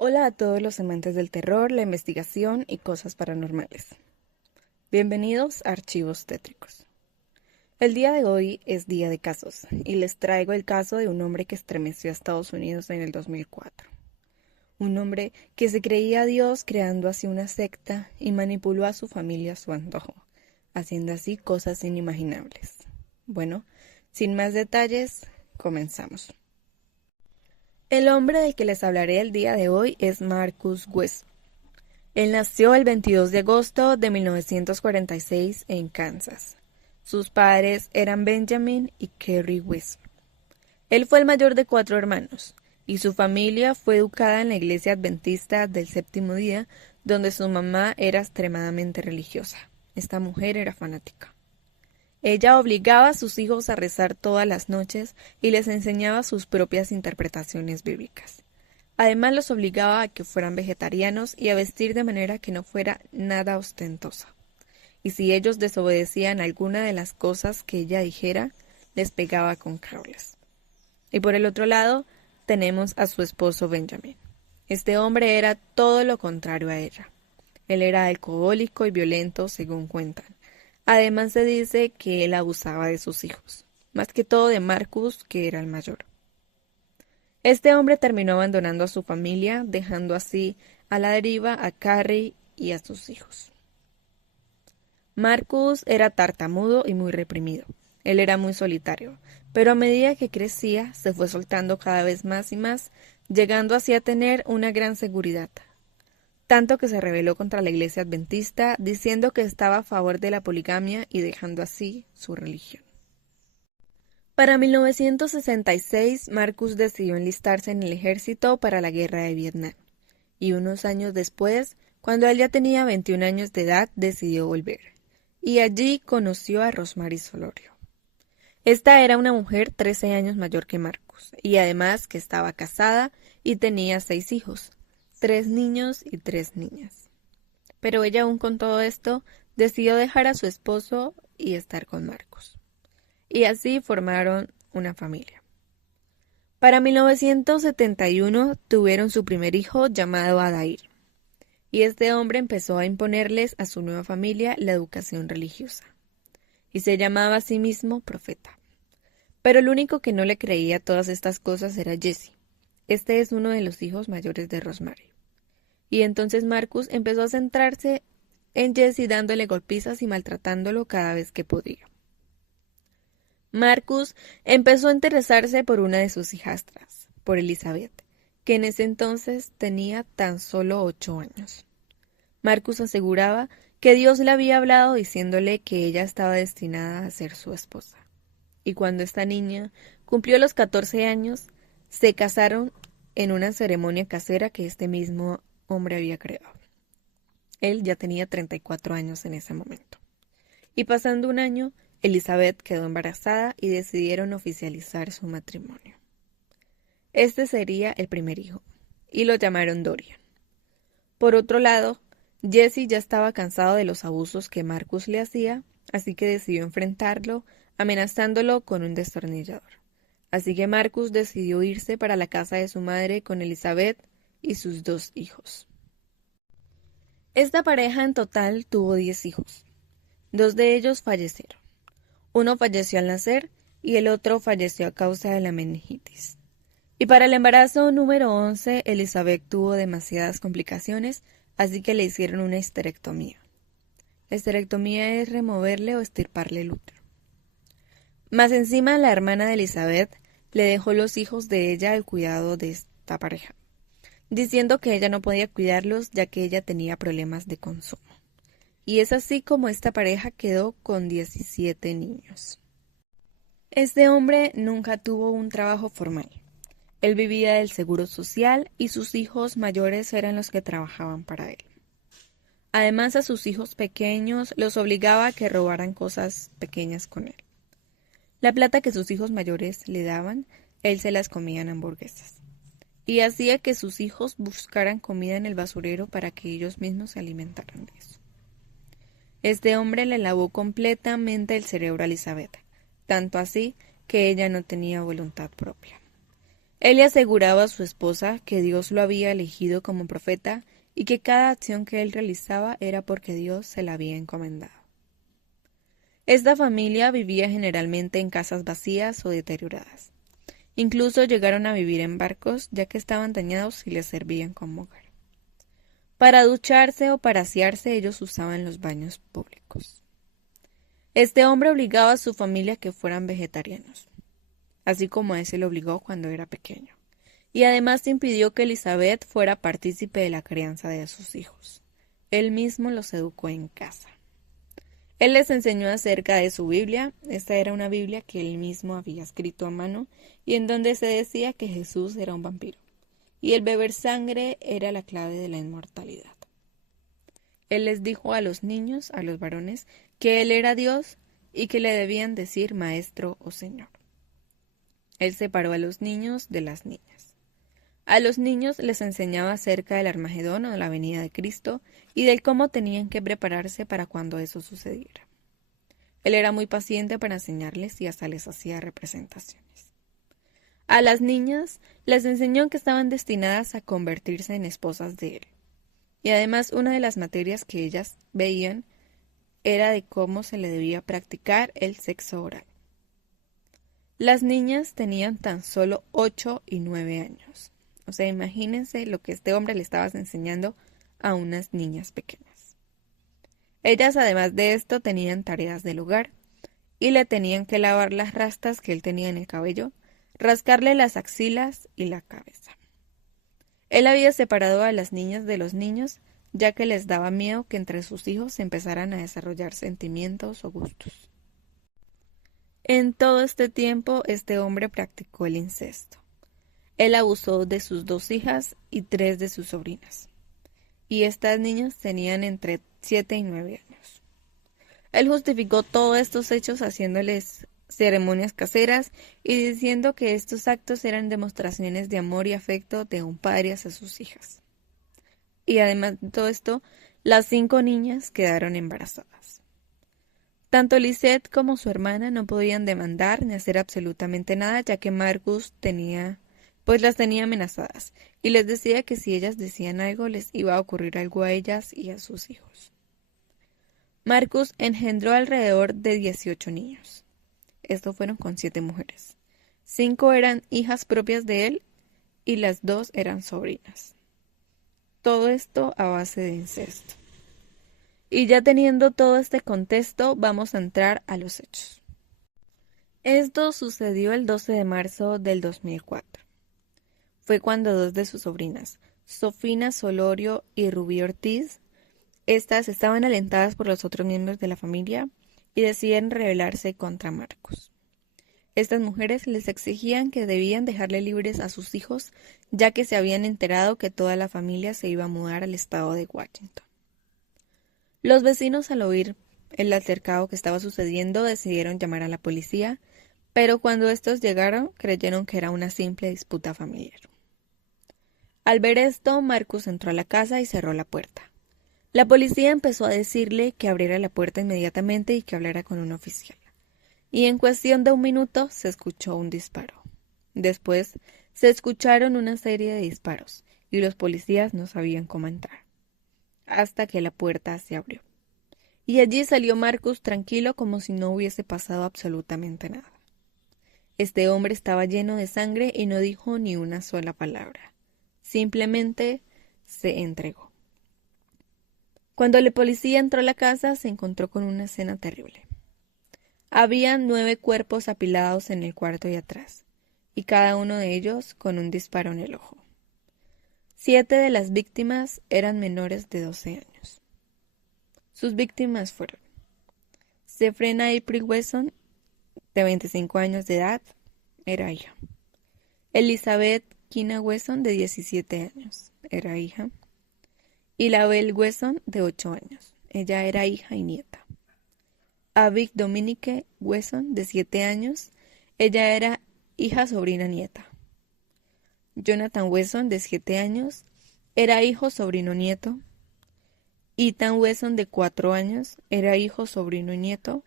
Hola a todos los amantes del terror, la investigación y cosas paranormales. Bienvenidos a Archivos Tétricos. El día de hoy es día de casos y les traigo el caso de un hombre que estremeció a Estados Unidos en el 2004. Un hombre que se creía Dios creando así una secta y manipuló a su familia a su antojo, haciendo así cosas inimaginables. Bueno, sin más detalles, comenzamos. El hombre del que les hablaré el día de hoy es Marcus West. Él nació el 22 de agosto de 1946 en Kansas. Sus padres eran Benjamin y Kerry West. Él fue el mayor de 4 hermanos, y su familia fue educada en la iglesia adventista del séptimo día, donde su mamá era extremadamente religiosa. Esta mujer era fanática. Ella obligaba a sus hijos a rezar todas las noches y les enseñaba sus propias interpretaciones bíblicas. Además los obligaba a que fueran vegetarianos y a vestir de manera que no fuera nada ostentosa. Y si ellos desobedecían alguna de las cosas que ella dijera, les pegaba con cables. Y por el otro lado, tenemos a su esposo Benjamin. Este hombre era todo lo contrario a ella. Él era alcohólico y violento, según cuentan. Además se dice que él abusaba de sus hijos, más que todo de Marcus, que era el mayor. Este hombre terminó abandonando a su familia, dejando así a la deriva a Carrie y a sus hijos. Marcus era tartamudo y muy reprimido. Él era muy solitario, pero a medida que crecía se fue soltando cada vez más y más, llegando así a tener una gran seguridad. Tanto que se rebeló contra la iglesia adventista, diciendo que estaba a favor de la poligamia y dejando así su religión. Para 1966, Marcus decidió enlistarse en el ejército para la guerra de Vietnam, y unos años después, cuando él ya tenía 21 años de edad, decidió volver, y allí conoció a Rosemary Solorio. Esta era una mujer 13 años mayor que Marcus, y además que estaba casada y tenía 6 hijos, 3 niños y 3 niñas. Pero ella aún con todo esto decidió dejar a su esposo y estar con Marcus. Y así formaron una familia. Para 1971 tuvieron su primer hijo llamado Adair, y este hombre empezó a imponerles a su nueva familia la educación religiosa, y se llamaba a sí mismo profeta. Pero el único que no le creía todas estas cosas era Jesse. Este es uno de los hijos mayores de Rosemary. Y entonces Marcus empezó a centrarse en Jesse dándole golpizas y maltratándolo cada vez que podía. Marcus empezó a interesarse por una de sus hijastras, por Elizabeth, que en ese entonces tenía tan solo 8 años. Marcus aseguraba que Dios le había hablado diciéndole que ella estaba destinada a ser su esposa. Y cuando esta niña cumplió los 14 años, se casaron en una ceremonia casera que este mismo hombre había creado. Él ya tenía 34 años en ese momento. Y pasando un año, Elizabeth quedó embarazada y decidieron oficializar su matrimonio. Este sería el primer hijo, y lo llamaron Dorian. Por otro lado, Jesse ya estaba cansado de los abusos que Marcus le hacía, así que decidió enfrentarlo, amenazándolo con un destornillador. Así que Marcus decidió irse para la casa de su madre con Elizabeth y sus 2 hijos. Esta pareja en total tuvo 10 hijos. 2 de ellos fallecieron. Uno falleció al nacer y el otro falleció a causa de la meningitis. Y para el embarazo número 11, Elizabeth tuvo demasiadas complicaciones, así que le hicieron una histerectomía. La histerectomía es removerle o extirparle el útero. Más encima, la hermana de Elizabeth le dejó los hijos de ella al cuidado de esta pareja, diciendo que ella no podía cuidarlos ya que ella tenía problemas de consumo. Y es así como esta pareja quedó con 17 niños. Este hombre nunca tuvo un trabajo formal. Él vivía del seguro social y sus hijos mayores eran los que trabajaban para él. Además, a sus hijos pequeños los obligaba a que robaran cosas pequeñas con él. La plata que sus hijos mayores le daban, él se las comía en hamburguesas. Y hacía que sus hijos buscaran comida en el basurero para que ellos mismos se alimentaran de eso. Este hombre le lavó completamente el cerebro a Elizabeth, tanto así que ella no tenía voluntad propia. Él le aseguraba a su esposa que Dios lo había elegido como profeta y que cada acción que él realizaba era porque Dios se la había encomendado. Esta familia vivía generalmente en casas vacías o deterioradas. Incluso llegaron a vivir en barcos, ya que estaban dañados y les servían como hogar. Para ducharse o para asearse ellos usaban los baños públicos. Este hombre obligaba a su familia a que fueran vegetarianos, así como a ese lo obligó cuando era pequeño. Y además impidió que Elizabeth fuera partícipe de la crianza de sus hijos. Él mismo los educó en casa. Él les enseñó acerca de su Biblia. Esta era una Biblia que él mismo había escrito a mano y en donde se decía que Jesús era un vampiro y el beber sangre era la clave de la inmortalidad. Él les dijo a los niños, a los varones, que él era Dios y que le debían decir maestro o señor. Él separó a los niños de las niñas. A los niños les enseñaba acerca del Armagedón o de la venida de Cristo y del cómo tenían que prepararse para cuando eso sucediera. Él era muy paciente para enseñarles y hasta les hacía representaciones. A las niñas les enseñó que estaban destinadas a convertirse en esposas de él. Y además una de las materias que ellas veían era de cómo se le debía practicar el sexo oral. Las niñas tenían tan solo 8 y 9 años. O sea, imagínense lo que este hombre le estaba enseñando a unas niñas pequeñas. Ellas, además de esto, tenían tareas del hogar y le tenían que lavar las rastas que él tenía en el cabello, rascarle las axilas y la cabeza. Él había separado a las niñas de los niños, ya que les daba miedo que entre sus hijos empezaran a desarrollar sentimientos o gustos. En todo este tiempo, este hombre practicó el incesto. Él abusó de sus 2 hijas y 3 de sus sobrinas. Y estas niñas tenían entre 7 y 9 años. Él justificó todos estos hechos haciéndoles ceremonias caseras y diciendo que estos actos eran demostraciones de amor y afecto de un padre hacia sus hijas. Y además de todo esto, las 5 niñas quedaron embarazadas. Tanto Lisette como su hermana no podían demandar ni hacer absolutamente nada, ya que Marcus las tenía amenazadas y les decía que si ellas decían algo les iba a ocurrir algo a ellas y a sus hijos. Marcus engendró alrededor de 18 niños. Estos fueron con 7 mujeres. 5 eran hijas propias de él y las 2 eran sobrinas. Todo esto a base de incesto. Y ya teniendo todo este contexto, vamos a entrar a los hechos. Esto sucedió el 12 de marzo del 2004. Fue cuando 2 de sus sobrinas, Sofina Solorio y Rubí Ortiz, estas estaban alentadas por los otros miembros de la familia y decidieron rebelarse contra Marcus. Estas mujeres les exigían que debían dejarle libres a sus hijos, ya que se habían enterado que toda la familia se iba a mudar al estado de Washington. Los vecinos, al oír el altercado que estaba sucediendo, decidieron llamar a la policía, pero cuando estos llegaron, creyeron que era una simple disputa familiar. Al ver esto, Marcus entró a la casa y cerró la puerta. La policía empezó a decirle que abriera la puerta inmediatamente y que hablara con un oficial. Y en cuestión de 1 minuto se escuchó un disparo. Después se escucharon una serie de disparos y los policías no sabían cómo entrar, hasta que la puerta se abrió. Y allí salió Marcus tranquilo como si no hubiese pasado absolutamente nada. Este hombre estaba lleno de sangre y no dijo ni una sola palabra. Simplemente se entregó. Cuando la policía entró a la casa, se encontró con una escena terrible. Había 9 cuerpos apilados en el cuarto de atrás, y cada uno de ellos con un disparo en el ojo. 7 de las víctimas eran menores de 12 años. Sus víctimas fueron Sefrena April Wesson, de 25 años de edad, era hija. Elizabeth Kina Wesson, de 17 años, era hija. Y Labelle Wesson, de 8 años. Ella era hija y nieta. Abigail Dominique Wesson, de 7 años. Ella era hija, sobrina, nieta. Jonathan Wesson, de 7 años. Era hijo, sobrino, nieto. Ethan Wesson, de 4 años. Era hijo, sobrino y nieto.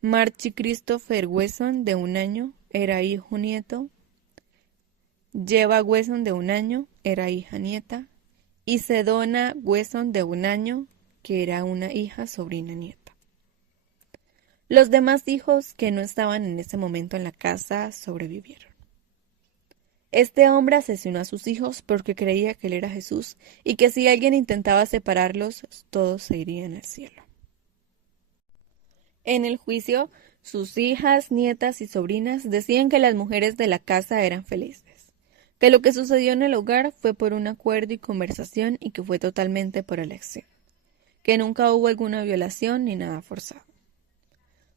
Marcy Christopher Wesson, de 1 año. Era hijo, nieto. Lleva Wesson de 1 año, era hija nieta, y Sedona Wesson de 1 año, que era una hija sobrina nieta. Los demás hijos que no estaban en ese momento en la casa sobrevivieron. Este hombre asesinó a sus hijos porque creía que él era Jesús y que si alguien intentaba separarlos, todos se irían al cielo. En el juicio, sus hijas, nietas y sobrinas decían que las mujeres de la casa eran felices, que lo que sucedió en el hogar fue por un acuerdo y conversación y que fue totalmente por elección, que nunca hubo alguna violación ni nada forzado.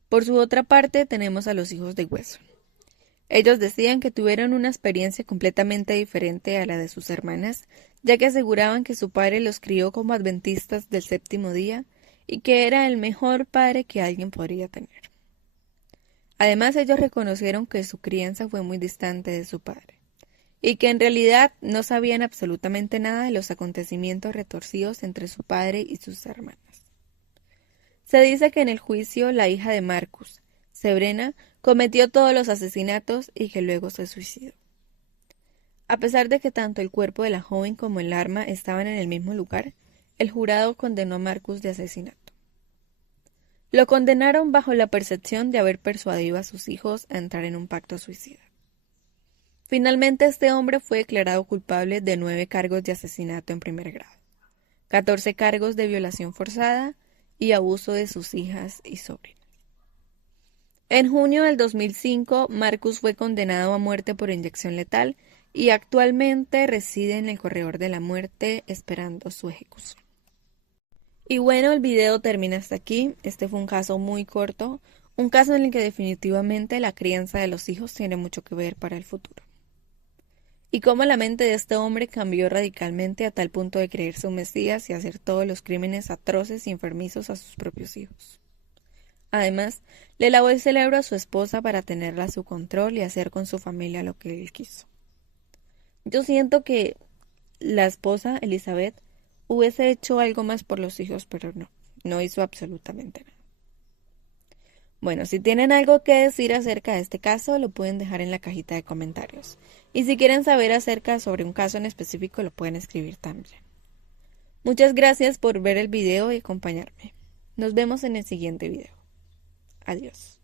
Por su otra parte, tenemos a los hijos de Wesson. Ellos decían que tuvieron una experiencia completamente diferente a la de sus hermanas, ya que aseguraban que su padre los crió como adventistas del séptimo día y que era el mejor padre que alguien podría tener. Además, ellos reconocieron que su crianza fue muy distante de su padre, y que en realidad no sabían absolutamente nada de los acontecimientos retorcidos entre su padre y sus hermanas. Se dice que en el juicio la hija de Marcus, Sebrena, cometió todos los asesinatos y que luego se suicidó. A pesar de que tanto el cuerpo de la joven como el arma estaban en el mismo lugar, el jurado condenó a Marcus de asesinato. Lo condenaron bajo la percepción de haber persuadido a sus hijos a entrar en un pacto suicida. Finalmente este hombre fue declarado culpable de 9 cargos de asesinato en primer grado, 14 cargos de violación forzada y abuso de sus hijas y sobrinas. En junio del 2005, Marcus fue condenado a muerte por inyección letal y actualmente reside en el corredor de la muerte esperando su ejecución. Y bueno, el video termina hasta aquí. Este fue un caso muy corto, un caso en el que definitivamente la crianza de los hijos tiene mucho que ver para el futuro. Y cómo la mente de este hombre cambió radicalmente a tal punto de creerse un mesías y hacer todos los crímenes atroces y enfermizos a sus propios hijos. Además, le lavó el cerebro a su esposa para tenerla a su control y hacer con su familia lo que él quiso. Yo siento que la esposa, Elizabeth, hubiese hecho algo más por los hijos, pero no hizo absolutamente nada. Bueno, si tienen algo que decir acerca de este caso, lo pueden dejar en la cajita de comentarios. Y si quieren saber acerca sobre un caso en específico, lo pueden escribir también. Muchas gracias por ver el video y acompañarme. Nos vemos en el siguiente video. Adiós.